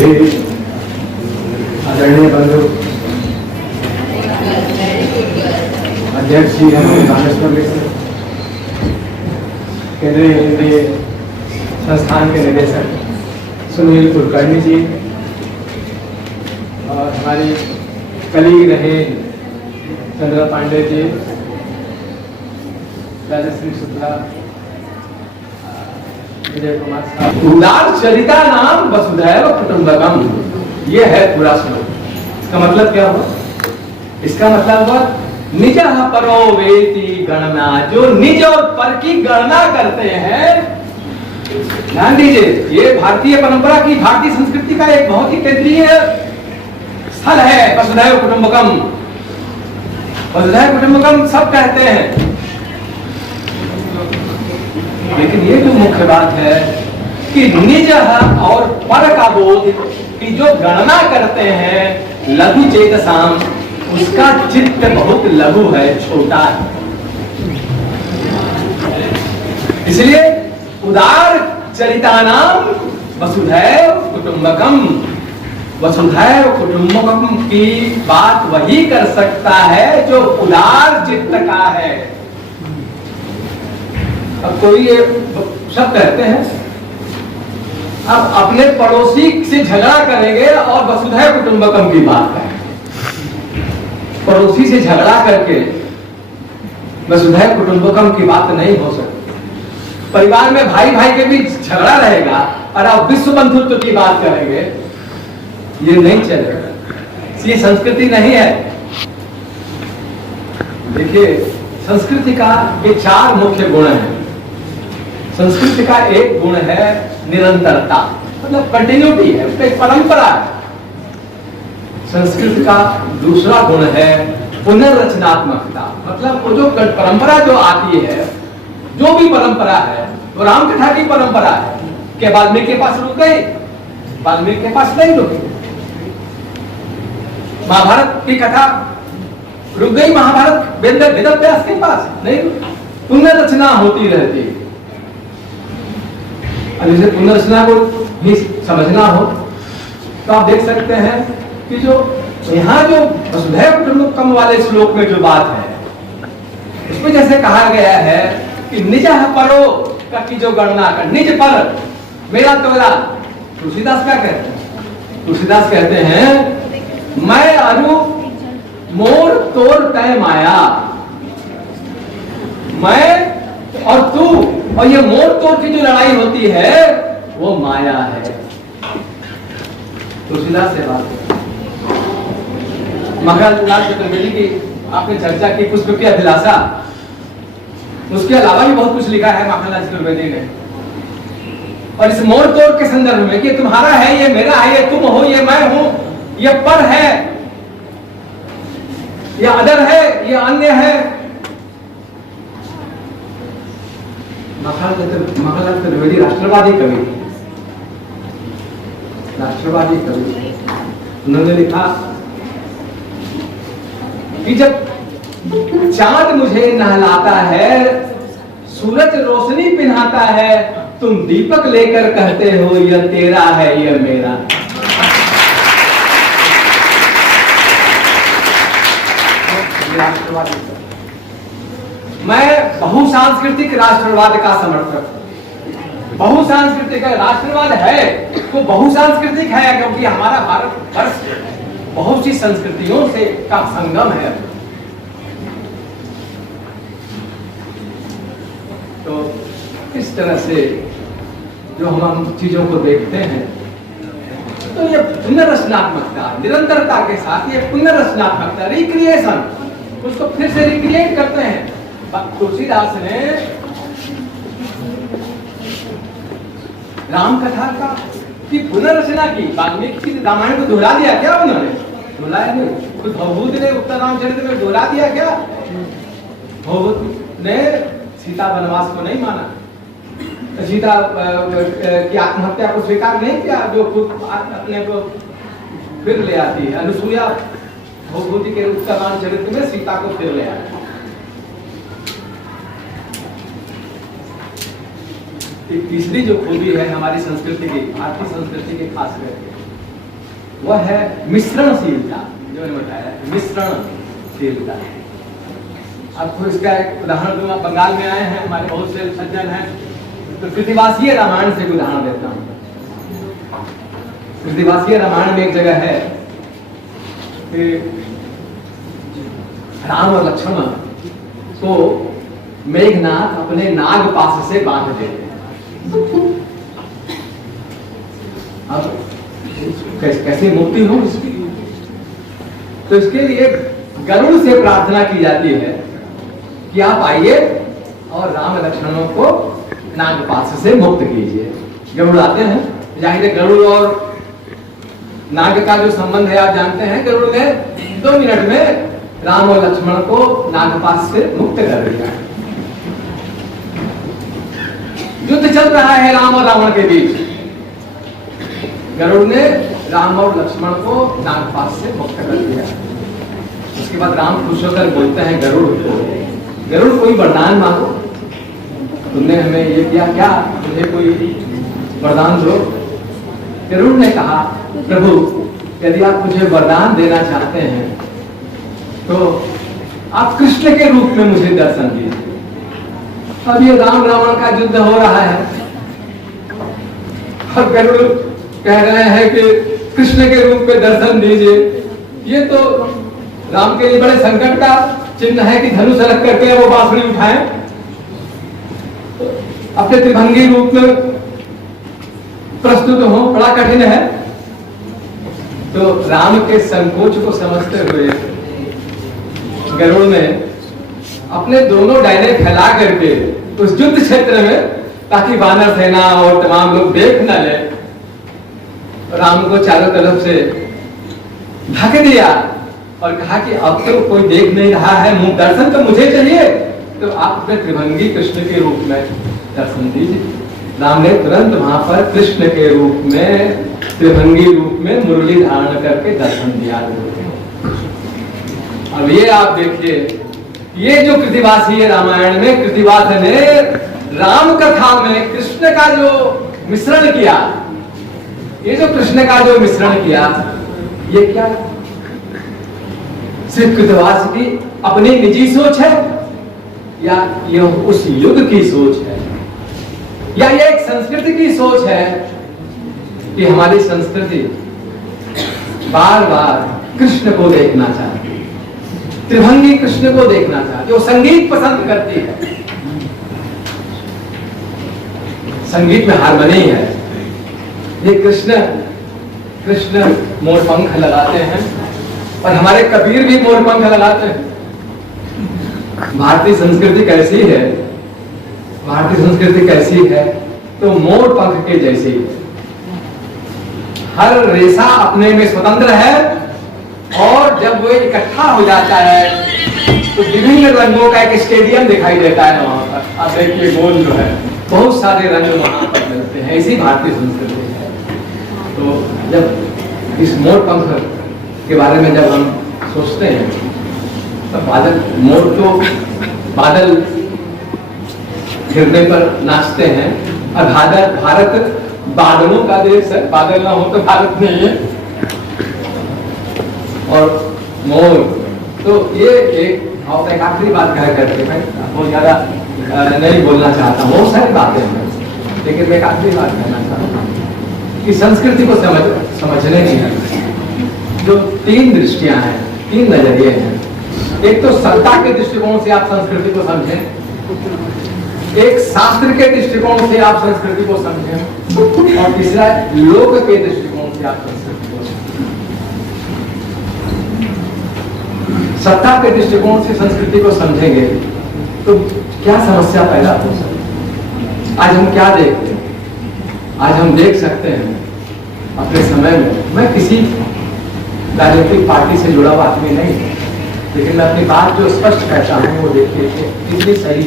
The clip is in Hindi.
सभी आदरणीय बंधु, अध्यक्ष जी हमारे बानेश्वर मिश्र, केंद्रीय हिंदी संस्थान के निदेशक सुनील कुलकर्णी जी और हमारी कलीग रहे चंद्रा पांडे जी, राजश्री शुक्ला, विजय कुमार साहब। उदार चरिता नाम वसुधैव कुटुंबकम, ये है पूरा श्लोक। इसका मतलब क्या हुआ? इसका मतलब हुआ निजः परो वेति गणना, जो निज और पर की गणना करते हैं। ध्यान दीजिए, ये भारतीय परंपरा की, भारतीय संस्कृति का एक बहुत ही केंद्रीय स्थल है वसुधैव कुटुंबकम। वसुधैव कुटुंबकम सब कहते हैं, लेकिन ये जो मुख्य बात है कि निज और पर का बोध की जो गणना करते हैं लघु चेतसाम, उसका चित्त बहुत लघु है, छोटा है। इसलिए उदार चरितानाम वसुधैव कुटुंबकम, वसुधैव कुटुंबकम की बात वही कर सकता है जो उदार चित्त का है। अब कोई ये सब कहते हैं, अब अपने पड़ोसी से झगड़ा करेंगे और वसुधैव कुटुंबकम की बात करेंगे। पड़ोसी से झगड़ा करके वसुधैव कुटुंबकम की बात नहीं हो सकती। परिवार में भाई भाई के बीच झगड़ा रहेगा और आप विश्व बंधुत्व की बात करेंगे, ये नहीं चलेगा। ये संस्कृति नहीं है। देखिए, संस्कृति का ये चार मुख्य गुण हैं। संस्कृति का एक गुण है निरंतरता, मतलब कंटिन्यूटी है, उसका एक परंपरा है। संस्कृति का दूसरा गुण है पुनर्रचनात्मकता, मतलब वो जो परंपरा जो आती है, जो भी परंपरा है, वो रामकथा की परंपरा है कि वाल्मीकि के पास रुक गई, वाल्मीकि के पास नहीं रुकी। महाभारत की कथा रुक गई, महाभारत वेदव्यास के पास नहीं, पुनर्रचना होती रहती है। इसे पुनर्रचना को ही समझना हो तो आप देख सकते हैं कि जो यहाँ जो वसुधैव कुटुंबकम वाले श्लोक में जो बात है, उसमें जैसे कहा गया है कि निजः परो की जो गणना कर, निज पर, मेरा तोरा। तुलसीदास क्या कहते हैं? तुलसीदास कहते हैं मैं अनु मोर तोर तय माया, मैं और तू, और ये मोर तोड़ की जो लड़ाई होती है वो माया है। तुलसीदास से बात है। मखनलाल चतुर्वेदी की आपने चर्चा की, पुष्प की अभिलाषा, उसके अलावा भी बहुत कुछ लिखा है मखनलाल चतुर्वेदी ने। और इस मोर तोड़ के संदर्भ में कि तुम्हारा है, ये मेरा है, ये तुम हो, ये मैं हूं, ये पर है, ये अदर है, ये अन्य है। मखनलाल चतुर्वेदी राष्ट्रवादी कवि, राष्ट्रवादी कवि। उन्होंने लिखा कि जब चांद मुझे नहलाता है, सूरज रोशनी पिन्हाता है, तुम दीपक लेकर कहते हो यह तेरा है, यह मेरा। राष्ट्रवादी, मैं बहुसांस्कृतिक राष्ट्रवाद का समर्थक हूं। बहुसांस्कृतिक राष्ट्रवाद है तो बहुसांस्कृतिक है, क्योंकि हमारा भारत वर्ष बहुत सी संस्कृतियों से का संगम है। तो इस तरह से जो हम चीजों को देखते हैं, तो ये पुनर्रचनात्मकता, निरंतरता के साथ ये पुनर्रचनात्मकता, रिक्रिएशन, उसको फिर से रिक्रिएट करते हैं। तुलसीदास ने राम कथा का की पुनर्रचना की। वाल्मीकि रामायण को दोहरा दिया क्या उन्होंने? दोहराया नहीं। कुछ भवभूति ने उत्तर रामचरित में दोहरा दिया क्या? भवभूति ने सीता वनवास को नहीं माना, सीता की आत्महत्या को स्वीकार नहीं किया, जो खुद अपने को फिर ले आती है। अनुसूया भवभूति के उत्तर रामचरित में सीता को फिर ले आती है। तीसरी जो खूबी है हमारी संस्कृति की, भारतीय संस्कृति की खास करके, वह है मिश्रणशीलता, जो मैंने बताया मिश्रणशीलता। आपको इसका एक उदाहरण दूंगा। बंगाल में आए हैं हमारे बहुत से सज्जन हैं, तो कृतिवासीय रामायण से उदाहरण देता हूँ। कृतिवासीय रामायण में एक जगह है कि राम और लक्ष्मण को मेघनाथ अपने नागपाश से बांध देते हैं। अब कैसे मुक्ति हो इसकी? तो इसके लिए गरुड़ से प्रार्थना की जाती है कि आप आइए और राम लक्ष्मणों को नागपाश से मुक्त कीजिए। गरुड़ आते हैं। जाहिर है गरुड़ और नाग का जो संबंध है आप जानते हैं। गरुड़ ने 2 मिनट में राम और लक्ष्मण को नागपाश से मुक्त कर दिया। युद्ध चल रहा है राम और रावण के बीच। गरुड़ ने राम और लक्ष्मण को नागपाश से मुक्त कर दिया। उसके बाद राम खुश होकर बोलते हैं गरुड़ को, गरुड़ कोई वरदान मांगो, तुमने हमें ये किया, क्या मुझे कोई वरदान दो। गरुड़ ने कहा प्रभु यदि आप मुझे वरदान देना चाहते हैं तो आप कृष्ण के रूप में मुझे दर्शन दीजिए। अब ये राम रावण का युद्ध हो रहा है और गरुड़ कह रहे हैं कि कृष्ण के रूप में दर्शन दीजिए। ये तो राम के लिए बड़े संकट का चिन्ह है कि धनुष रख करके वो बांसुरी उठाएं, अपने त्रिभंगी रूप में प्रस्तुत हो, बड़ा कठिन है। तो राम के संकोच को समझते हुए गरुड़ ने अपने दोनों डायने फैला करके उस युद्ध क्षेत्र में, ताकि वानर सेना और तमाम लोग देख न ले, राम को चारों तरफ से ढक दिया और कहा कि अब तो कोई देख नहीं रहा है, मुंह दर्शन तो मुझे चाहिए, तो आप अपने त्रिभंगी कृष्ण के रूप में दर्शन दीजिए। राम ने तुरंत वहां पर कृष्ण के रूप में, त्रिभंगी रूप में मुरली धारण करके दर्शन दिया। अब ये आप देखिए, ये जो कृतिवासी है रामायण में, कृतिवास ने राम कथा में कृष्ण का जो मिश्रण किया, ये जो कृष्ण का जो मिश्रण किया, ये क्या सिर्फ कृतवास की अपनी निजी सोच है या ये उस युग की सोच है, या ये एक संस्कृति की सोच है कि हमारी संस्कृति बार बार कृष्ण को देखना चाहती है, त्रिभंगी कृष्ण को देखना चाहती है, वो संगीत पसंद करती है। संगीत में हारमोनी है। ये कृष्ण मोर पंख लगाते हैं और हमारे कबीर भी मोर पंख लगाते हैं। भारतीय संस्कृति कैसी है? भारतीय संस्कृति कैसी है? तो मोर पंख के जैसी। हर रेशा अपने में स्वतंत्र है और जब वो इकट्ठा हो जाता है तो विभिन्न रंगों का एक स्टेडियम दिखाई देता है वहां पर। आप देखिए गोल जो है, बहुत सारे रंग वहां पर मिलते हैं। ऐसी भारतीय संस्कृति है। तो जब इस मोर पंख के बारे में जब हम सोचते हैं तो मोर तो बादल गिरने पर नाचते हैं और भारत बादलों का देश है। बादल ना हो तो भारत नहीं है। और मोर तो ये एक आखिरी बात कह करके मैं बहुत ज्यादा नहीं बोलना चाहता हूँ, बहुत सारी बातें हैं, लेकिन मैं एक आखिरी बात कहना चाहता हूँ कि संस्कृति को समझने की जो 3 दृष्टियां हैं, 3 नजरिए हैं। एक तो सत्ता के दृष्टिकोण से आप संस्कृति को समझें, एक शास्त्र के दृष्टिकोण से आप संस्कृति को समझें, और तीसरा लोक के दृष्टिकोण से आप संस्कृति को समझें। सत्ता के दृष्टिकोण से संस्कृति को समझेंगे तो क्या समस्या पैदा हो सकती? आज हम क्या देखते हैं? आज हम देख सकते हैं अपने समय में, मैं किसी राजनीतिक पार्टी से जुड़ा हुआ आदमी नहीं, लेकिन मैं अपनी बात जो स्पष्ट कहता हूँ वो देखिए कितनी सही